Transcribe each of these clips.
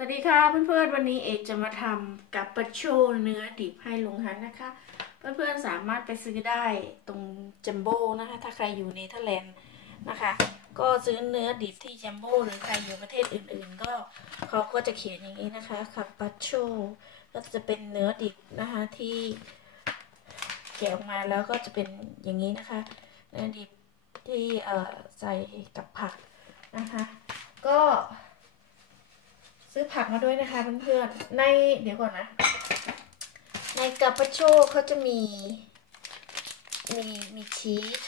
สวัสดีค่ะเพื่อนๆวันนี้เอกจะมาทำกับปาโชเนื้อดิบให้ลุงฮันนะคะ เพื่อนๆสามารถไปซื้อได้ตรงจัมโบ้นะคะ ถ้าใครอยู่เนเธอร์แลนด์นะคะ ก็ซื้อเนื้อดิบที่จัมโบ้หรือใครอยู่ประเทศอื่นๆ ก็เขาก็จะเขียนอย่างนี้นะคะคับปาโชก็จะเป็นเนื้อดิบนะคะที่แกะออกมาแล้วก็จะเป็นอย่างนี้นะคะ เนื้อดิบที่ใส่กับผักนะคะ ก็ ซื้อผักมาด้วยนะคะเพื่อนๆในเดี๋ยวก่อนนะ ในกาปาโชเขาจะมี มีมีชีส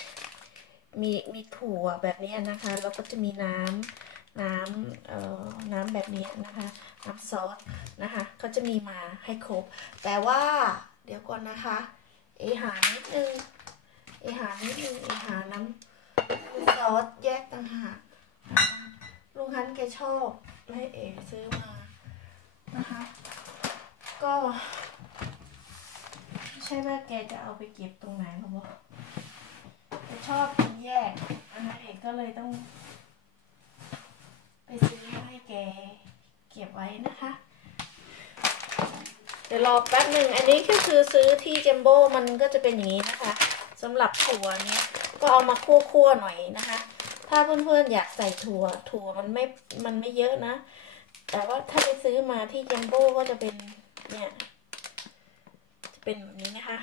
มีมีถั่วแบบนี้นะคะ แล้วก็จะมีน้ำน้ำเอ่อน้ำแบบนี้นะคะน้ำซอสนะคะเขาจะมีมาให้ครบ แต่ว่าเดี๋ยวก่อนนะคะเอหานิดนึงเอหานิดนึงเอหาน้ำซอสแยกต่างหากลุงฮันแกชอบ ให้เอซื้อมานะคะ ก็ไม่ใช่ว่าแกจะเอาไปเก็บตรงไหนหรอกแกชอบกินแยกนะคะเอกก็เลยต้อง ไปซื้อมาให้แกเก็บไว้นะคะ เดี๋ยวรอแป๊บหนึ่งอันนี้ก็คือซื้อที่เจมโบ้มันก็จะเป็นอย่างนี้นะคะสำหรับถั่วเนี้ยก็เอามาคั่วๆหน่อยนะคะ ถ้าเพื่อนๆอยากใส่ถั่ว ถั่วมันไม่ มันไม่เยอะนะ แต่ว่าถ้าไปซื้อมาที่เจมโบ้ก็จะเป็นเนี่ย จะเป็นแบบนี้นะคะ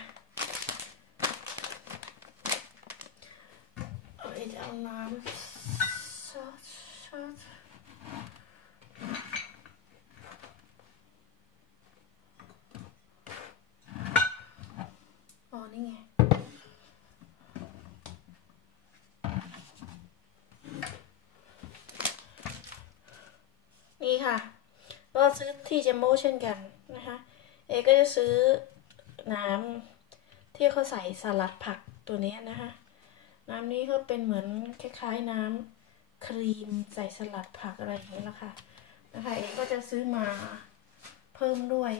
เอ้ยจะเอาน้ำซอสซอสอ๋อนี่ไง นี่ค่ะ ก็ซื้อที่เจมโบ้เช่นกันนะคะ เอก็จะซื้อน้ำที่เขาใส่สลัดผักตัวนี้นะคะ น้ำนี้ก็เป็นเหมือนคล้ายๆน้ำครีมใส่สลัดผักอะไรอย่างนี้แหละค่ะนะคะ เอก็จะซื้อมาเพิ่มด้วย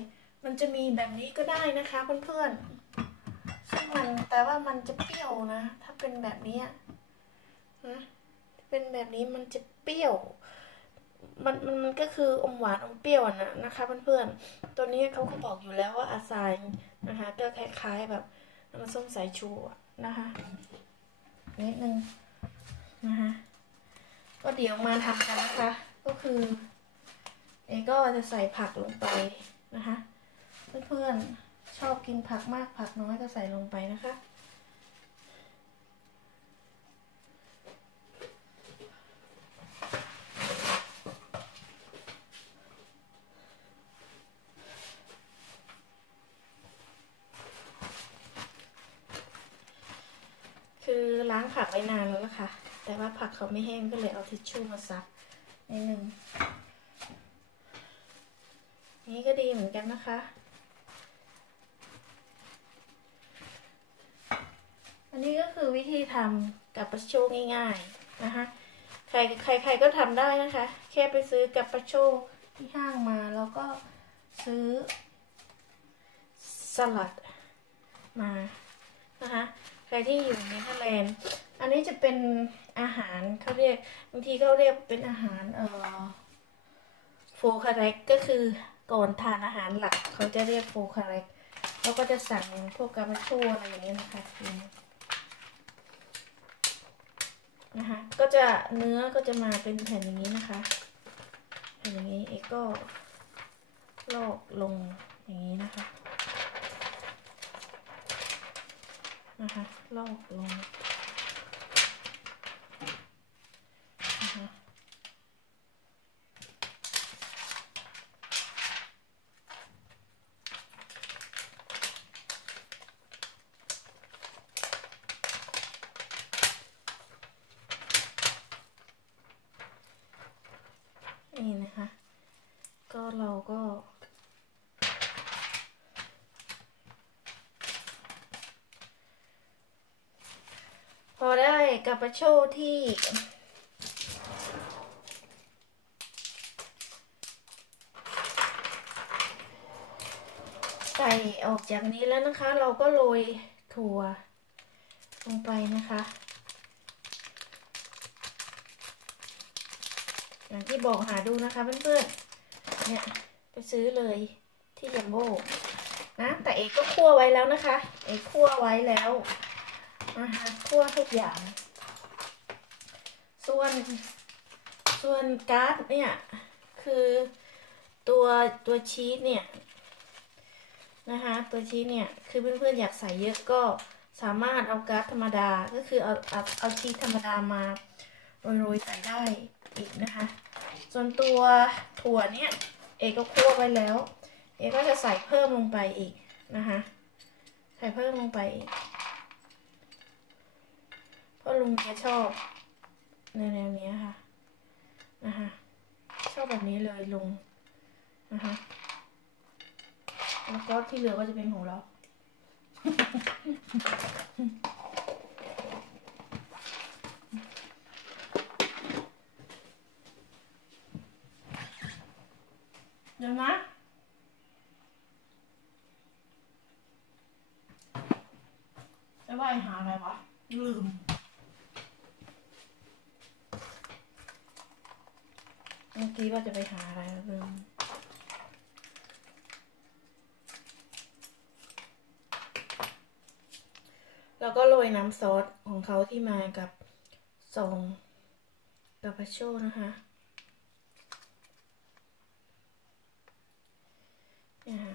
มันจะมีแบบนี้ก็ได้นะคะเพื่อนๆ ซึ่งมันแต่ว่ามันจะเปรี้ยวนะ ถ้าเป็นแบบนี้นะ เป็นแบบนี้มันจะเปรี้ยว มันมันมันก็คืออมหวานอมเปรี้ยวนะนะคะเพื่อนๆ ตัวนี้เขาก็บอกอยู่แล้วว่าอาซายนะคะก็คล้ายๆแบบน้ำส้มสายชูนะคะนิดนึงนะคะก็เดี๋ยวมาทำกันนะคะ ก็คือเอก็จะใส่ผักลงไปนะคะ เพื่อนๆชอบกินผักมากผักน้อยก็ใส่ลงไปนะคะ คือล้าง ผักไว้นานแล้วล่ะค่ะแต่ว่าผักเขาไม่แห้งก็เลยเอาทิชชู่มาซับนิดนึงนี่ก็ดีเหมือนกันนะคะ อันนี้ก็คือวิธีทำกับปาโชง่ายๆนะคะ ใครใครใครก็ทำได้นะคะ แค่ไปซื้อกับปาโชที่ห้างมาแล้วก็ซื้อสลัดมานะคะ ใครที่อยู่ในเนเธอร์แลนด์ อันนี้จะเป็นอาหารเขาเรียกบางทีเขาเรียกเป็นอาหารเอ่อโฟคาเรกก็คือก่อนทานอาหารหลักเขาจะเรียกโฟคาเรกแล้วก็จะสั่งพวกกามาโชอะไรอย่างเงี้นะคะนะคะก็จะเนื้อก็จะมาเป็นแผ่นอย่างนี้นะคะแผ่นอย่างนี้เอกก็ลอกลงอย่างนี้นะคะนะคะลอกลงนะคะนี่นะคะ ก็เราก็พอได้กาปาโชที่ใส่ออกจากนี้แล้วนะคะ เราก็โรยถั่วลงไปนะคะ อย่างที่บอกหาดูนะคะเพื่อนๆ เนี่ยไปซื้อเลยที่ยัมโบ้นะแต่เอกก็คั่วไว้แล้วนะคะ เอกคั่วไว้แล้วนะคะคั่วทุกอย่าง ส่วนส่วนการ์ดเนี่ยคือตัวตัวชีสเนี่ยนะคะตัวชีสเนี่ยคือเพื่อนๆอยากใส่เยอะก็สามารถเอาการ์ดธรรมดาก็คือเอาเอาเอาชีสธรรมดามาโรยๆใส่ได้อีกนะคะ ส่วนตัวถั่วเนี่ย เอก็คั่วไว้แล้ว เอกก็จะใส่เพิ่มลงไปอีกนะคะ ใส่เพิ่มลงไปอีก เพราะลุงแกชอบในแนวนี้ค่ะ นะคะชอบแบบนี้เลยลุงนะคะแล้วก็ที่เหลือก็จะเป็นของเรา เดี๋ยวนะจะว่หาอะไรวะ ลืม เมื่อกี้ว่าจะไปหาอะไรลืมแล้วก็โรยน้ำซอสของเขาที่มากับซองกาปาโชนะคะ นี่ยค่ะ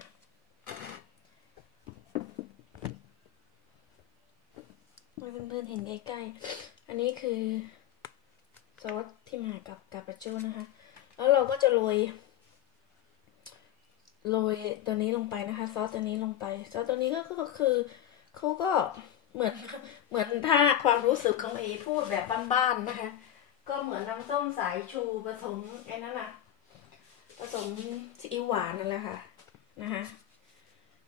ให้เพื่อนๆเห็นใกล้ๆ อันนี้คือซอสที่มากับกาปาโชนะคะ แล้วเราก็จะโรยโรยตัวนี้ลงไปนะคะ ซอสตัวนี้ลงไป ซอสตัวนี้ก็ก็คือเขาก็เหมือนเหมือนถ้าความรู้สึกของเอพูดแบบบ้านๆนะคะ ก็เหมือนน้ำส้มสายชูผสมไอ้นั่นน่ะผสมซีอิ๊วหวานนั่นแหละค่ะ นะคะ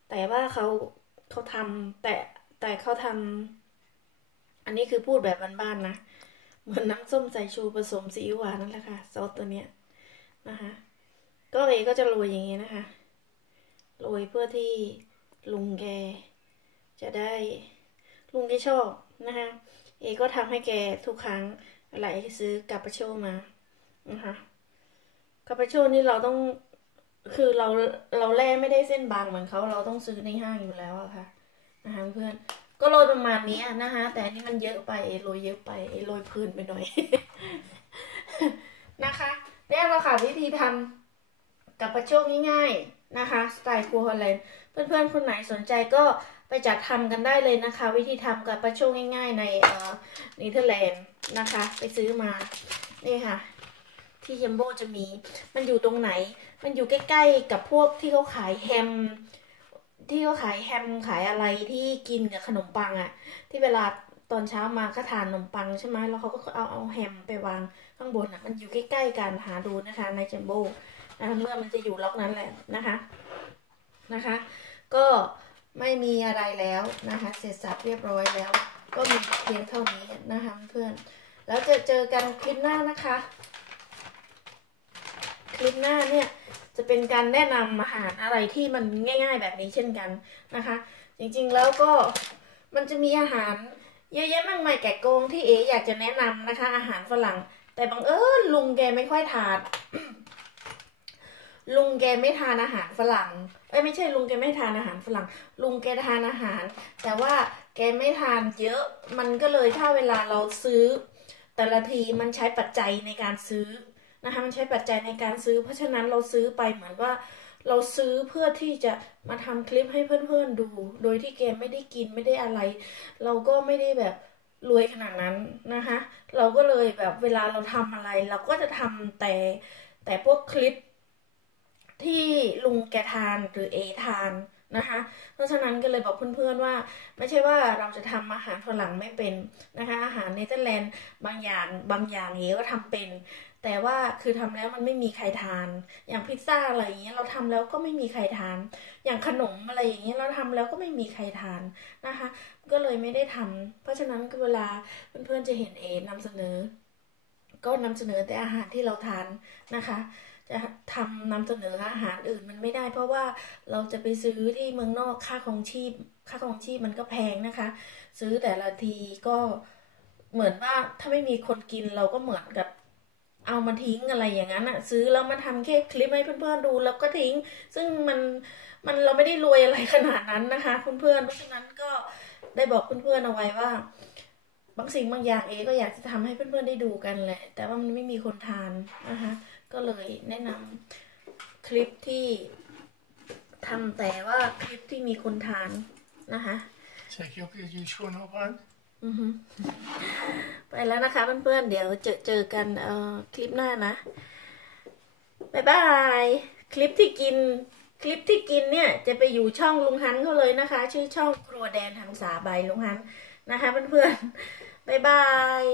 แต่ว่าเขาเขาทำแต่แต่เขาทำอันนี้คือพูดแบบบ้านๆนะเหมือนน้ำส้มสายชูผสมซีอิ๊วหวานนั่นแหละค่ะซอสตัวเนี้ยนะคะก็เอก็จะโรยอย่างนี้นะคะโรยเพื่อที่ลุงแก จะได้ลุงแกชอบนะคะเอก็ทำให้แกทุกครั้งเวลาเอซื้อกาปาโชมานะคะกาปาโชนี่เราต้อง คือเราเราแล่ไม่ได้เส้นบางเหมือนเขาเราต้องซื้อในห้างอยู่แล้วอะค่ะนะคะเพื่อนก็โรยประมาณนี้นะคะแต่อันนี้มันเยอะไปเอโรยเยอะไปเอโรยพื้นไปหน่อย นะคะนี่แหละค่ะวิธีทำกับปลาโชคง่ายๆนะคะสไตล์ครัวฮอลแลนด์เพื่อนๆคนไหนสนใจก็ไปจัดทำกันได้เลยนะคะ วิธีทำกับปลาโชคง่าย ๆ ในเอ่อเนเธอร์แลนด์นะคะ ไปซื้อมานี่ค่ะ ที่ยัมโบจะมีมันอยู่ตรงไหน มันอยู่ใกล้ๆกับพวกที่เขาขายแฮม ที่เขาขายแฮมขายอะไรที่กินกับขนมปังอะที่เวลาตอนเช้ามาก็ทานขนมปังใช่ไหมแล้วเขาก็เอาเอาแฮมไปวางข้างบนอะมันอยู่ใกล้ๆกันหาดูนะคะในจัมโบ้นะคะเมื่อมันจะอยู่ล็อกนั้นแหละนะคะนะคะ ก็ไม่มีอะไรแล้วนะคะ เสร็จสับเรียบร้อยแล้ว ก็มีเพียงเท่านี้นะคะเพื่อนแล้วจะเจอกันคลิปหน้านะคะ คลิปหน้าเนี่ย จะเป็นการแนะนำอาหารอะไรที่มันง่าย ๆ แบบนี้เช่นกันนะคะ จริงๆแล้วก็มันจะมีอาหารเยอะแยะมากมายแกะกงที่เออยากจะแนะนำนะคะ อาหารฝรั่ง แต่บังเอิญลุงแกไม่ค่อยทานลุงแกไม่ทานอาหารฝรั่ง เอ้ยไม่ใช่ลุงแกไม่ทานอาหารฝรั่ง ลุงแกทานอาหาร แต่ว่าแกไม่ทานเยอะ มันก็เลยถ้าเวลาเราซื้อ แต่ละทีมันใช้ปัจจัยในการซื้อ นะคะมันใช้ปัจจัยในการซื้อ เพราะฉะนั้นเราซื้อไปเหมือนว่าเราซื้อเพื่อที่จะมาทำคลิปให้เพื่อนๆดู โดยที่แกไม่ได้กินไม่ได้อะไร เราก็ไม่ได้แบบรวยขนาดนั้นนะคะเราก็เลยแบบเวลาเราทำอะไร เราก็จะทำแต่แต่พวกคลิปที่ลุงแกทานหรือเอทาน นะคะ เพราะฉะนั้นก็เลยบอกเพื่อนๆว่า ไม่ใช่ว่าเราจะทำอาหารฝรั่งไม่เป็นนะคะ อาหารเนเธอร์แลนด์บางอย่างบางอย่างเอก็ทำเป็น แต่ว่าคือทำแล้วมันไม่มีใครทาน อย่างพิซซ่าอะไรอย่างเงี้ยเราทำแล้วก็ไม่มีใครทาน อย่างขนมอะไรอย่างเงี้ยเราทำแล้วก็ไม่มีใครทานนะคะ ก็เลยไม่ได้ทำเพราะฉะนั้นเวลาเพื่อนๆจะเห็นเอนำเสนอ ก็นำเสนอแต่อาหารที่เราทานนะคะ จะทำนำเสนออาหารอื่นมันไม่ได้ เพราะว่าเราจะไปซื้อที่เมืองนอกค่าของชีพ ค่าของชีพมันก็แพงนะคะ ซื้อแต่ละทีก็เหมือนว่าถ้าไม่มีคนกินเราก็เหมือนกับเอามาทิ้งอะไรอย่างนั้นอะซื้อแล้วมาทำแค่คลิปให้เพื่อนๆดูแล้วก็ทิ้ง ซึ่งมันมันเราไม่ได้รวยอะไรขนาดนั้นนะคะเพื่อนๆเพราะฉะนั้นก็ได้บอกเพื่อนๆเอาไว้ว่า บางสิ่งบางอย่างเอก็อยากจะทำให้เพื่อนๆได้ดูกันแหละ แต่ว่ามันไม่มีคนทานนะคะ ก็เลยแนะนำคลิปที่ทำแต่ว่าคลิปที่มีคนทานนะคะ Zeg je ook dat je je schoenen opruimt? อือฮึไปแล้วนะคะเพื่อนๆ เดี๋ยวเจอเจอกันเอ่อคลิปหน้านะบายบายคลิปที่กินคลิปที่กินเนี่ยจะไปอยู่ช่องลุงฮันเขาเลยนะคะ ชื่อช่องครัวแดนทางสาใบลุงฮันนะคะเพื่อนๆบายบาย